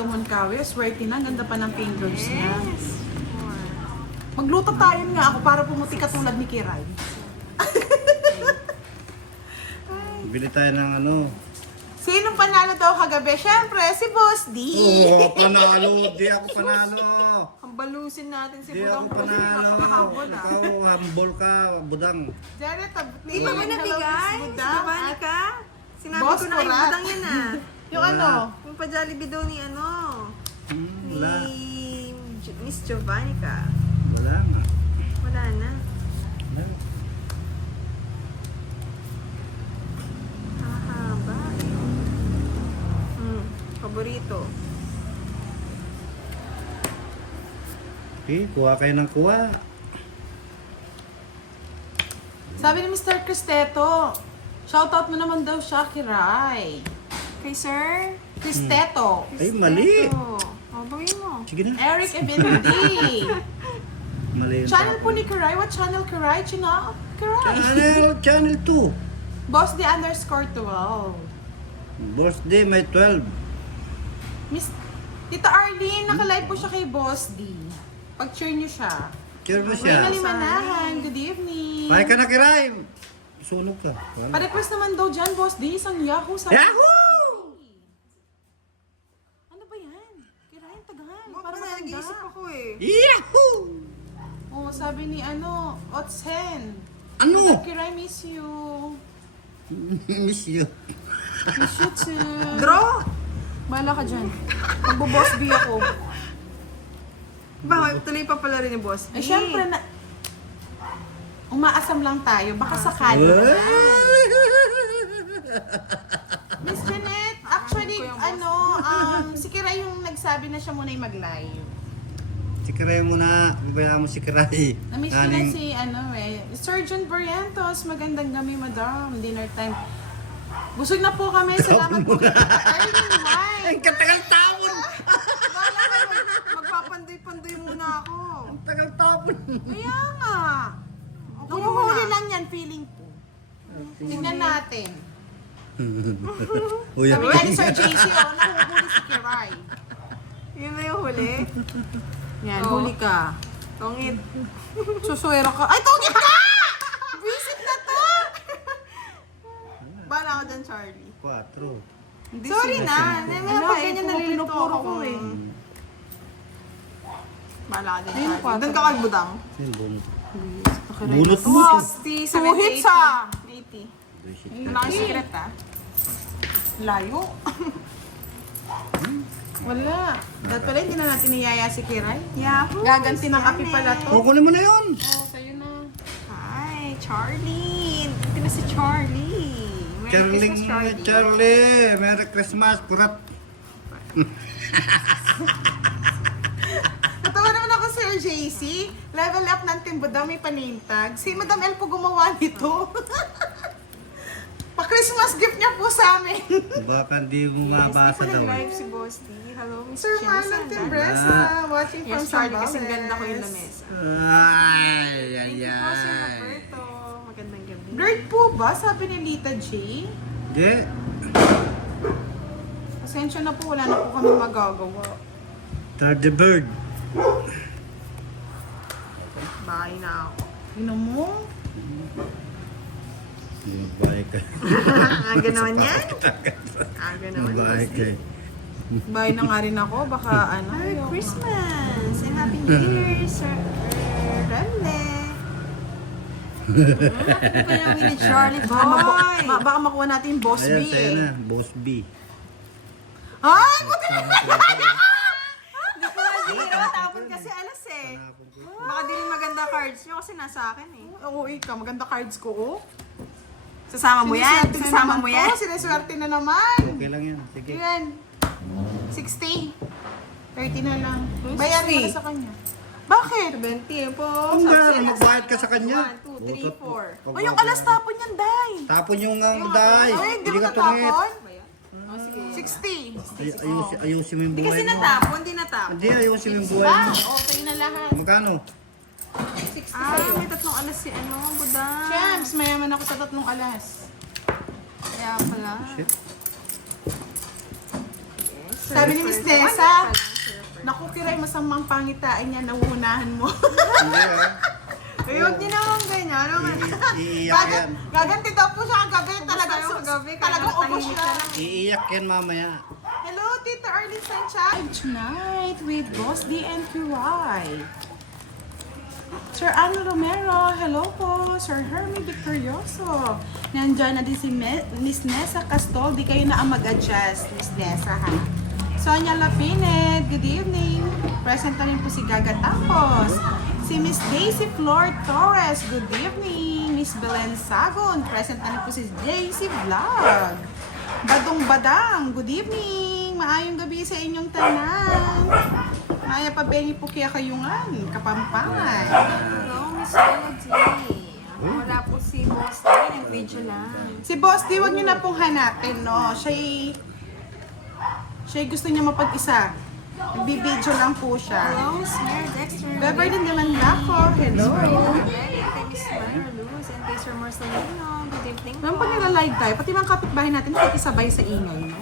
Cristeto Moncawe. Swerte na, ang ganda pa ng fingers niya. Yes. Magluto tayo nga ako para pumuti katulad ni Kiray. Bili tayo ng ano. Sinong panalo daw kagabi? Siyempre, si Boss D. Oo, panalo. Di ako panalo. Hambalusin natin si Di ako Budang. panalo. Napakahambol ah. Ikaw, humble ka, budang. Janet, Di ba ba nabigay? Si Giovanni ka? Sinabi Boss ko na kay Kurat. Budang yan ah. Yung ano? Yung pa-Jollibee daw ni ano. Ni Wala. Miss Giovanni ka. Wala nga. Wala na. Wala. Haba. Paborito. Okay, kuha kayo ng kuha. Sabi ni Mr. Cristeto, shoutout mo naman daw siya, Kiray. Kay Sir? Cristeto. Ay, mali. Cristeto. O, bawin mo. Sige na. Eric Evindi. Mali yung Channel tapo. po ni Kiray. What channel, Kiray? Channel? Kiray. Channel 2. Boss D underscore 12. Birthday, may 12. Miss Tita Arlene, naka-live po siya kay Boss D. Pag-cheer niyo siya. Cheer mo May siya. nalimanahan. Good evening. Bye ka na, Kiray. Sunog ka. Pa-request naman daw dyan, Boss D. Isang Yahoo sa... Yahoo! Ano ba yan? Kiray, ang tagahan. Parang Parang nag-iisip maganda. ako eh. Yahoo! Oo, sabi ni Otsen. Ano? Kiray, miss you. Miss you. Miss you too. Draw! Bala ka dyan. Magbo-Boss B ako. Bakit? Tuloy pa pala rin yung boss. Eh, syempre na... Umaasam lang tayo. Baka sakali naman. Miss Janet, actually, si Kiray yung nagsabi na siya muna yung mag-live. Si Kiray muna. Babayaan mo si Kiray. Na-miss ko na si, Surgeon Barrientos. Magandang gabi, madam. Dinner time. Busog na po kami. Salamat po. Arlene White. Ang katagal tapon! Bala kayo, magpapandoy-pandoy muna ako. Ang tagal tapon! Kaya nga. Okay Nanguhuli na. lang yan, feeling ko. Tingnan natin. Uy, Sabi nga ni Sir JC, nanguhuli si Kiray. Yun na yung huli. Yan, Oo. huli ka. Tongit. Susuwero ka. Ay, tungit ka! Visit na to! Bala ako dyan, Charlie. 4. Hindi, Sorry sige. na. May mga pag eh, ganyan puro nalilito pinupuro ako ko eh. Bala ka dyan, Ayun, Charlie. kwatro. Doon ka kagbudang. Sino bunot? Bunot Bunot mo! 60, Two hits ah! 80. Wala kang secret ah. Layo. Wala. Dahil pala hindi na natin niyaya si Kiray. Yahoo! Gaganti ng api pala to. Kukunin mo na yun! Oh, sa'yo na. Hi, Charlie! Ito na si Charlie. Merry Charlie, Christmas, Charlie. Charlie! Merry Christmas! Kurat! Natawa naman ako, Sir JC. Level up ng Timbo daw, may pa-name tag. Si Madam El po gumawa nito. Pa-Christmas gift niya po sa amin. Baka hindi mo mabasa Hindi daw. ko nag-live si Boss D. Hello, Miss Sir Marlon Chinesa. Timbresa, watching from Yes, Charlie, kasi Zambales. ganda ko yung lamesa. Ay, ay, Thank you po, Sir ay. Roberto. Magandang gabi. Blurred po ba? Sabi ni Lita J. Hindi. Pasensya na po, wala na po kami magagawa. Tardy bird. Bye na ako. Yun mo? Mabahay ka. Aga naman yan? Aga naman. Mabahay Boss D. ka. Bye na nga rin ako, baka Merry ayoko. Christmas and Happy New Year, Sir Rene. Kaya ni Charlie Baka, Boy. baka makuha natin yung Boss B Ayan, sa'yo eh. na. Boss B. Ay, buti na! Hindi ko na hindi matapon kasi alas eh. Baka di rin maganda cards nyo kasi nasa akin eh. Oo, ikaw, maganda cards ko, oh. Sasama mo yan? Siniswerte na Sasama naman mo to, yan? Siniswerte na naman. Okay lang yan. Sige. Yan. 60. 30 na lang. Uy, Bayaran mo 60. na sa kanya. Bakit? 20 po. Kung gano'n, magbayad ka sa kanya. 1, 2, 3, 4. Ay, yung alas tapon yan, Day. Tapon yung day. Ay, hindi Hindi mo ka tungit. natapon? Oh, sige. 60. Ayusin mo yung Hindi kasi buhay mo. natapon, hindi natapon. Hindi, ayusin mo yung buhay Ba? mo. Okay na lahat. Magkano? 60 Ah, sa'yo. may tatlong alas si ano, budang. Champs, mayaman ako sa 3 alas. Kaya pala. Shit. Yes. Sabi ni Miss Nessa, naku, Kiray, masamang pangitain niya, nauunahan mo. Hindi Eh, huwag niyo naman ganyan. Ano nga? Iiyak yan. Gaganti daw po siya kagabi. Talagang kagabi, kaya talagang ubos natahimik siya. ka lang. Iiyak yan mamaya. Hello, Tita Arlene Sanchez. Tonight with Boss D and QY. Sir Ano Romero, hello po. Sir Hermie Victorioso. Nandyan na din si Miss Nessa Castol. Di kayo na ang mag-adjust, Miss Nessa, ha? Sonia Lapinet, good evening. Present na rin po si Gaga Tapos. Si Miss Daisy Flor Torres, good evening. Miss Belen Sagon, present na rin po si Daisy Vlog. Badong Badang, good evening. Maayong gabi sa inyong tanan. Maya pa bengi po kaya kayungan, kapampangan. Hello, Miss Melody. Wala po si Boss D. Nag-video lang. Si Boss D, wag nyo na pong hanapin, no? Siya'y gusto niya mapag-isa. Nagbibideo lang po siya. Hello, Miss Mary Dexter. Beverly naman ako, hello. Kay Miss Myra Luz and kay Sir Marcelino. Good evening Alam po. pag nila-live tayo, pati mga kapitbahay natin, nakikisabay sa ingay, no?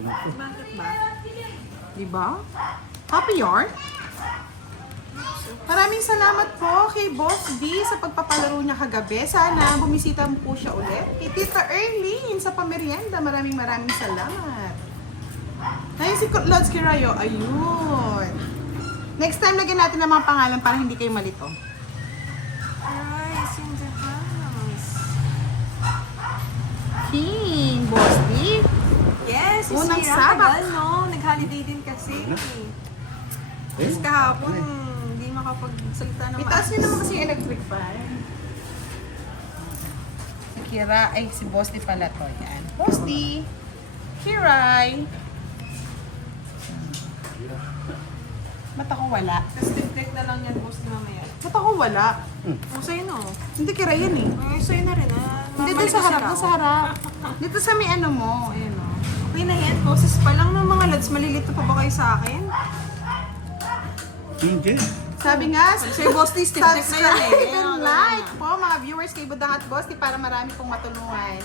Bakit ba? Diba? Happy yarn? Maraming salamat po kay Boss D sa pagpapalaro niya kagabi. Sana bumisita po siya ulit. Kay Tita Erlene sa pamerienda, maraming salamat. Ngayon si Lods Kirayo, ayun. Next time lagyan natin ng mga pangalan para hindi kayo malito. Rice in the house. King, Boss D. Yes, Miss Unang Mira, sabak. tagal, no? Nag-holiday din kasi. Tapos kahapon, hindi makapagsalita ng Itaas niyo naman kasi yung electric fan. Si Kira, ay si Boss D pala to. Yan. Boss D. Kiray. Ba't ako wala? Tapos tig-tig na lang yan, boss, mamaya. Ba't ako wala? O, sa'yo no? Hindi Kiray yan eh. Ay, sa'yo na rin, ah. Hindi doon sa harap, doon sa harap. Dito sa may ano mo. Ayan o. Okay na yan, boses pa lang ng mga lads. Malilito pa ba kayo sa akin? Hindi. Sabi nga, Sa'yo, boss, tig na yan eh. subscribe and like po mga viewers kay Budang at Boss Di para marami pong matulungan.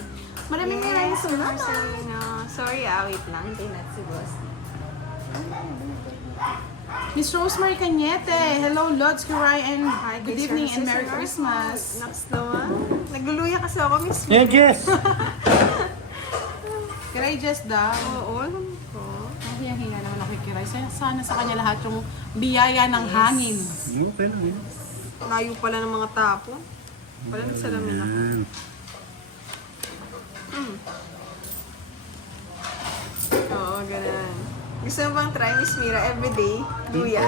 Maraming salamat. Marcelino. Sorry, wait lang. Hindi na si boss. Miss Rosemary Cañete, hello Lods Kiray and Hi, good guys. evening and Services Merry in our Christmas. house. Next naman. Nagluluya kasi ako, Miss. Yeah, Jess. Kiray just daw. Oo, alam ko. Nahiya-hiya naman ako kay Kiray. Sana sa kanya lahat yung biyaya ng hangin. Okay lang yun. Layo pala ng mga tapon. Pala nagsalamin ako. Yan. Oo, ganun. Gusto mo bang try, Miss Mira, everyday? Luya.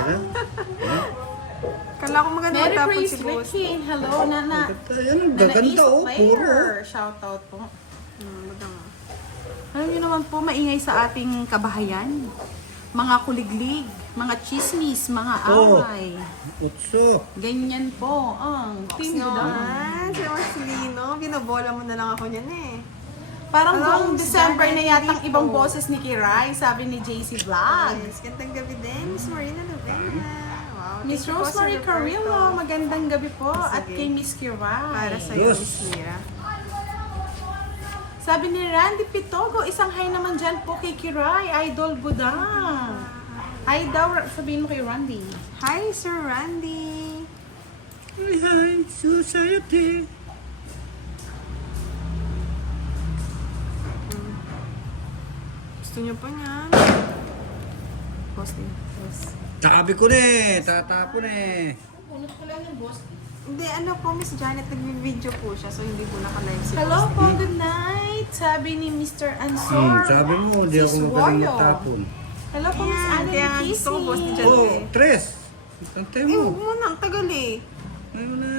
Kala ko maganda Merry matapon Praise si boss. Ricky. Hello, Nana. Yan ang Nana gaganda East oh, puro. Player. Shout out po. Maganda. Alam niyo naman po, maingay sa ating kabahayan. Mga kuliglig, mga chismis, mga Oo. away. Utso. Ganyan po ang Team Budang. Naman, si Marcelino, binabola mo na lang ako niyan eh. Parang Hello, buong Miss December na Janet yatang Rico. ibang boses ni Kiray, sabi ni JC Vlog. Yes, gandang gabi din, Miss Marina Novena. Wow, Miss thank you po, Sir Rosemary Roberto. Carrillo, magandang gabi po. At Sige. kay Miss Kiray. Para sa'yo, Yes. Miss Mira. Sabi ni Randy Pitogo, isang hi naman dyan po kay Kiray, Idol Budang. Hi daw, sabihin mo kay Randy. Hi, Sir Randy. Hi, society. Gusto niyo pa niyan? Boss din. Yes. Tabi ko na eh. Tatapon eh. Punot ko lang yung boss. Hindi, ano po, Miss Janet, nag-video po siya, so hindi po naka-live si Hello Boss po, D. good night. Sabi ni Mr. Ansor. Sabi mo, hindi ako Sis magaling Woyo. magtapon. Hello po, Miss Yan, Anna kaya Casey. gusto ko, Boss D dyan Oh, eh. tres. Tantay Eh, mo. huwag mo na, ang tagal eh. Ayun na.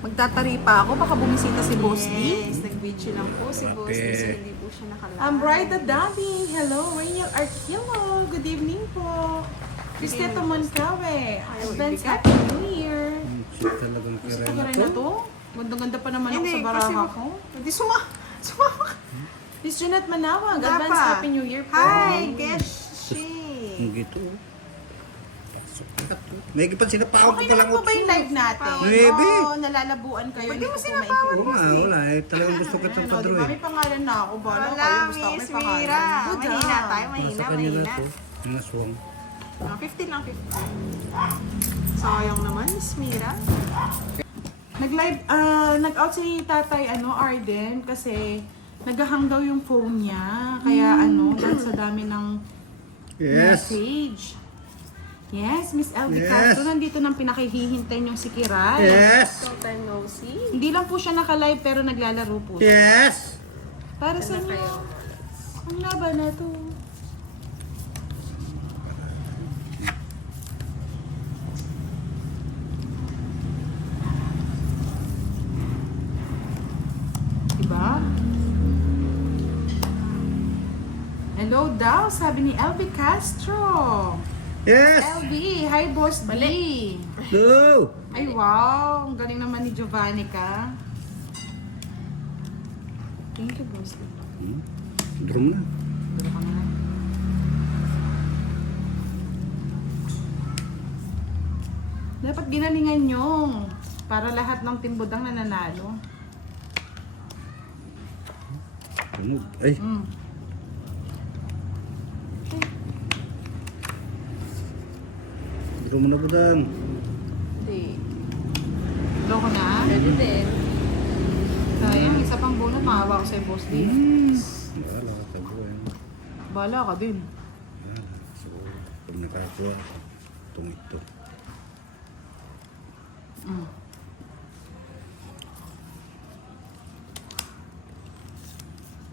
Magtatari pa ako, baka bumisita si Boss D. Yes, nag-video lang po si Boss D, so Kapit. hindi po siya naka-live. I'm Bryda Davi. Hello, Rainiel Arquilo. Good evening po. Cristeto Moncawe. Advance ibigat. Happy New Year. Siya talagang Gusto kiray ko na rin to. na to. Ganda-ganda pa naman ako Hindi, sa baraha kasi- ko. Hindi, sumama. Miss Jeanette Manawag. Wala Advance pa. Happy New Year po. Hi, Geshi. Ang gito. May pa sinapaon ko Okay pa lang. naman po ba yung live natin? Maybe. Oo, nalalabuan kayo. Pwede Hindi mo ko po sinapawan. maintindihan. Wala. Talagang gusto ko itong Ano, padro di ba eh. may pangalan na ako? Bala Wala, kayo, basta ako Miss may pangalan. Mira. Good Mahina job. tayo, Nasa mahina, kanya na mahina. to. Yung aswang. 50 lang, 50. Sayang naman, Miss Mira. Nag-out si Tatay Arden kasi naghahang daw yung phone niya. Kaya dahil sa dami ng Yes. message. Yes, Miss Elvie Yes. Castro, nandito nang pinakihihintay yung si Kiray. Yes. Long time no see. Hindi lang po siya naka-live pero naglalaro po siya. Yes. Para sa inyo. Ang laban na to. Diba? Hello daw, sabi ni Elvie Castro. Yes. Elvie, hi Boss B. No. Ay wow, ang galing naman ni Giovanni ka. Thank you, Boss B. Drum na. Duro ka na. Dapat ginalingan nyo para lahat ng timbudang nananalo. Tunog. Ay. Mm. Drum na budang. Hindi. Duro ko na. Pwede din. Sayang, isa pang bonus, maawa ko sa'yo, Boss D. Wala ka tago eh. Bala ka din. So, pag nakakuha, itong ito. Mm.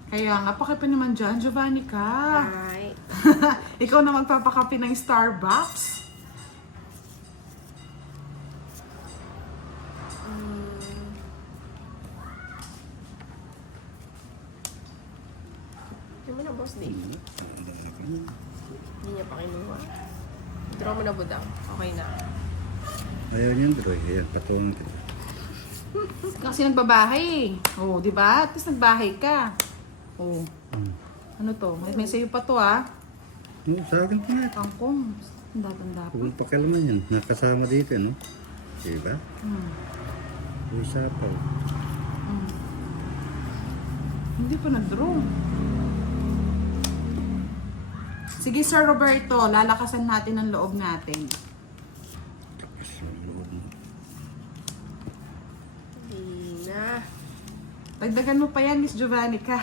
Kaya nga, pakipa naman dyan, Giovanni ka. Ay. Ikaw na magpapakape ng Starbucks. Hindi mo na, Boss Dave. Hindi niya pa kinuha. Draw mo na, budang. Okay na. Ayaw niyan, Droy. Ayan, patungan kita. Kasi nagbabahay eh. Oo, di ba? At least nagbahay ka. Oo. Ano to? May sayo pa to ah. No, sa akin pa nga. Kangkong. Tanda-tanda pa. Kung pakialaman yan, nakasama dito, no? Diba? Hmm. Usapaw. Hindi pa nag-draw. Sige Sir Roberto, lalakasan natin ang loob natin. Tapos yung loob mo. Hindi na. Dagdagan mo pa yan, Miss Giovanni ka.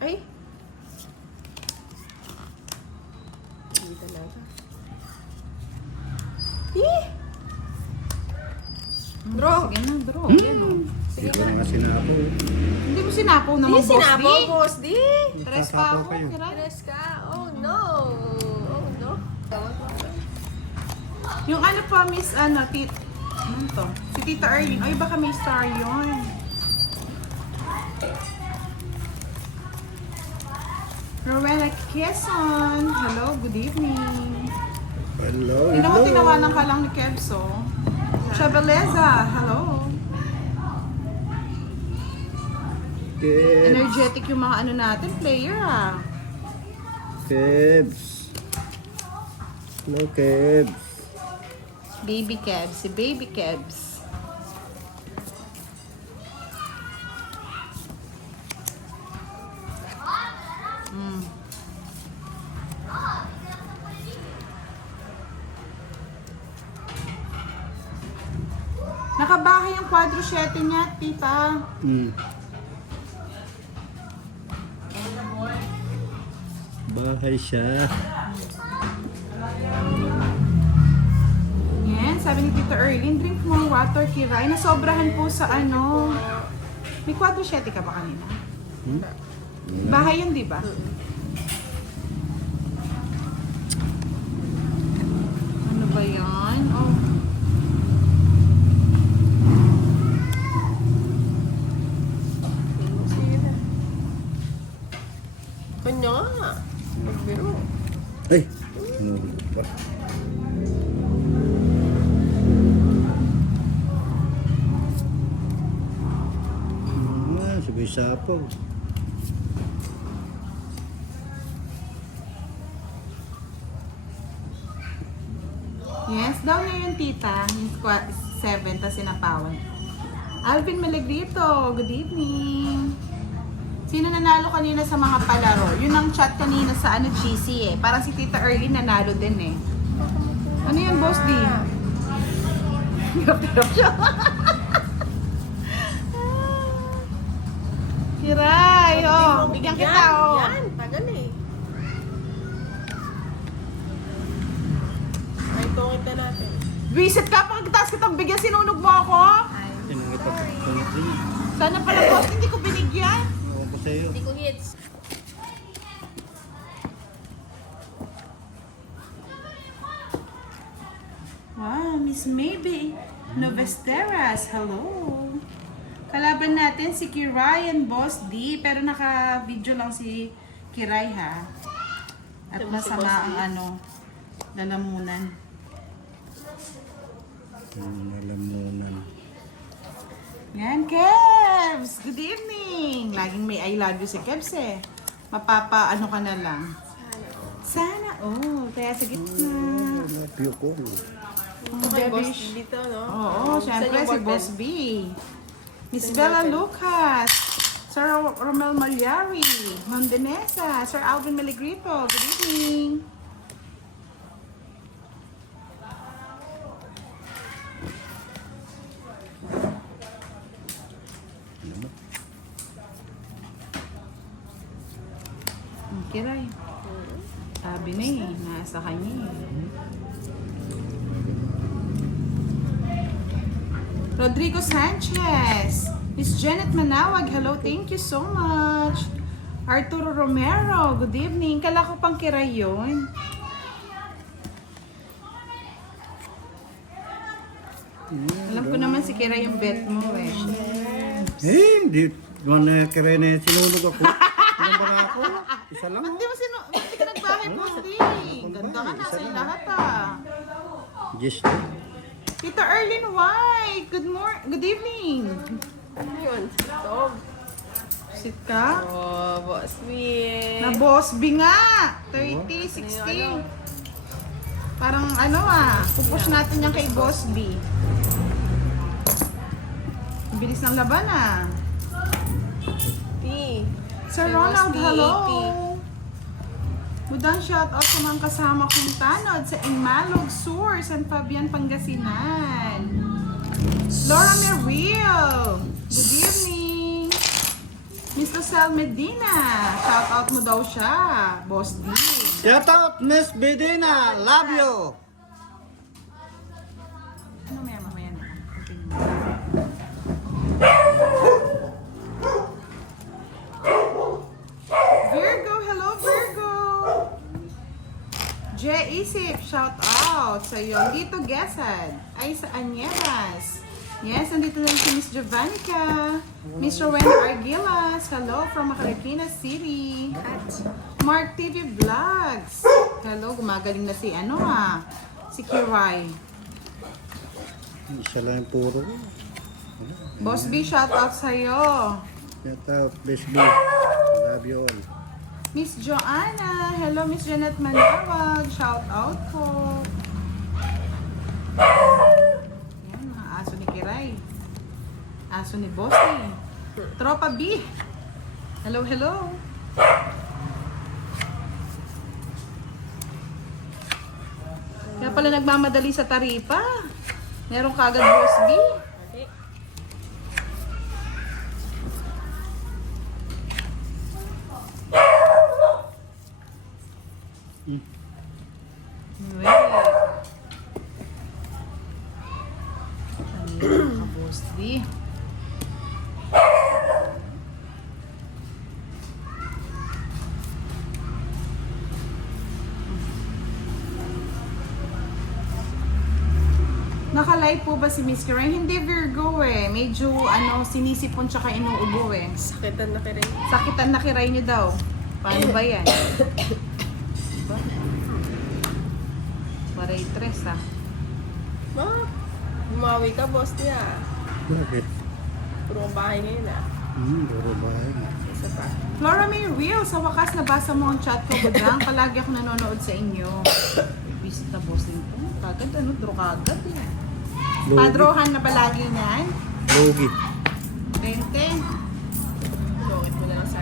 Ay! Hindi talaga. Eh! Draw! Sige na, draw. Yan o. Sige Hindi ko na. nga sinapo. Hindi mo sinapo naman, Hindi Boss sinapo, D. Boss D! Tres pa ako. kayo. Kiray. Tres ka? Oh no! Oh no! Yung ano pa, Miss, ano to? Si Tita Erling. Ay, baka may star yun. Rowena Quezon. Hello, good evening. Hello, Hindi naman hello. tinawanan ka lang ni Kebso. Chabeleza, hello. Kebs. Energetic yung mga ano natin, player ah. Kebs. Hello, Kebs. Baby Kebs, si Baby Kebs. Nakabahay yung quadro 7 niya, tita. Bahay siya. Yan, sabi ni Tita Erlyn, drink more water, Kiray. Nasobrahan po sa ano. May quadro 7 ka ba kanina? Bahay yun, di ba? Ano ba yan? Oh. Kanya nga. Magbiro. Ay! Sinulog pa. Sabay sapaw. daw ngayon, tita. Yung 7, tas sinapawan. Alvin Malagrito, good evening. Sino nanalo kanina sa mga palaro? Yun ang chat kanina sa GC eh. Parang si Tita Erlyn nanalo din eh. Ano yan, Boss D? Hirap siya. Kiray, oh. Bigyan kita, oh. Yan, tagal eh. Ay, tungit na natin. Visit ka, pagkataas kitang bigyan, sinunog mo ako. Sinungit ako. Sungit din. Sana pala, Boss, hindi ko binigyan. Ewan ko sa'yo. Hindi ko hits. Wow, Miss Maybe Novesteras, hello. Kalaban natin si Kiray and Boss D, pero naka-video lang si Kiray ha. At Si masama Boss D. ang lalamunan. Nalamunan. Yan, Kebs! Good evening! Laging may I love you si Kebs eh. Mapapa, ka na lang. Sana, kaya sa gitna. Napio ko. Ito kay Boss Debish. dito, no? Oo, syempre si Boss B. Miss Bella Lucas, Sir Romel Malyari, Ma'am Vanessa, Sir Alvin Malagrito, good evening. Kiray. Sabi na eh, nasa kanya eh. Rodrigo Sanchez. Miss Janet Manawag, hello, thank you so much. Arturo Romero, good evening. Kala ko pang Kiray yun. Alam ko naman si Kiray yung bet mo eh. Hindi. Doon na kaya na sinunog ako. Ilan ba na ako? Isa lang. Hindi mo hindi ka nagbahay, Boss D. Ganda ka, nasa yung lahat ah. Yes. Tito Erlyn White, good evening. Ano yun? Stop. Sit ka. Oh, Boss B. Na Boss B nga. 30, 60. Parang pupush natin yan kay Boss B. Ang bilis ng laban ah. P. Sir Kay Ronald, Boss B, hello. 80. Budang shoutout sa mga kasama kong tanod sa Inmalog Sur, San Fabian, Pangasinan. Laura Merrill, good evening. Mr. Sal Medina, shoutout mo daw siya, Boss D. Shout out Miss Bedina. Love you. Mamaya na. Virgo, hello Virgo. J. Isip, shout out sa iyo. Dito Gesad, ay sa Añeras. Yes, nandito na rin si Miss Jovannica. Miss Rowena Argilas, hello from Marikina City. Mark TV Vlogs. Hello, gumagaling na si si Kiray. Isa lang yung puro. Boss B, shout out sa iyo. Shout out Miss B. Love you all. Miss Joanna, hello Miss Janet Manawag, shout out po. Yan, mga aso ni Kiray. Aso ni Bossy. Tropa B. Hello, hello. Kaya pala nagmamadali sa taripa. Meron kagad Boss B. Okay. Wait. Kanina ka Boss B. Naka-live po ba si Miss Karen? Hindi Virgo eh. Medyo sinisipon tsaka inuubo eh. Sakitan na kirin. Sakitan na kiray niyo daw. Paano ba yan? Diba? Paray tres ah. Ma, bumawi ka, Boss niya. Bakit? Puro bahay ngayon ah. Puro bahay. Isa pa. Flora May Real, sa wakas nabasa mo ang chat ko. Budang, palagi ako nanonood sa inyo. visit na bossing ko. Kagad ano, draw kagad eh. Logi. Padrohan na ba lagi niyan? Logi. 20. Logit mo na lang sa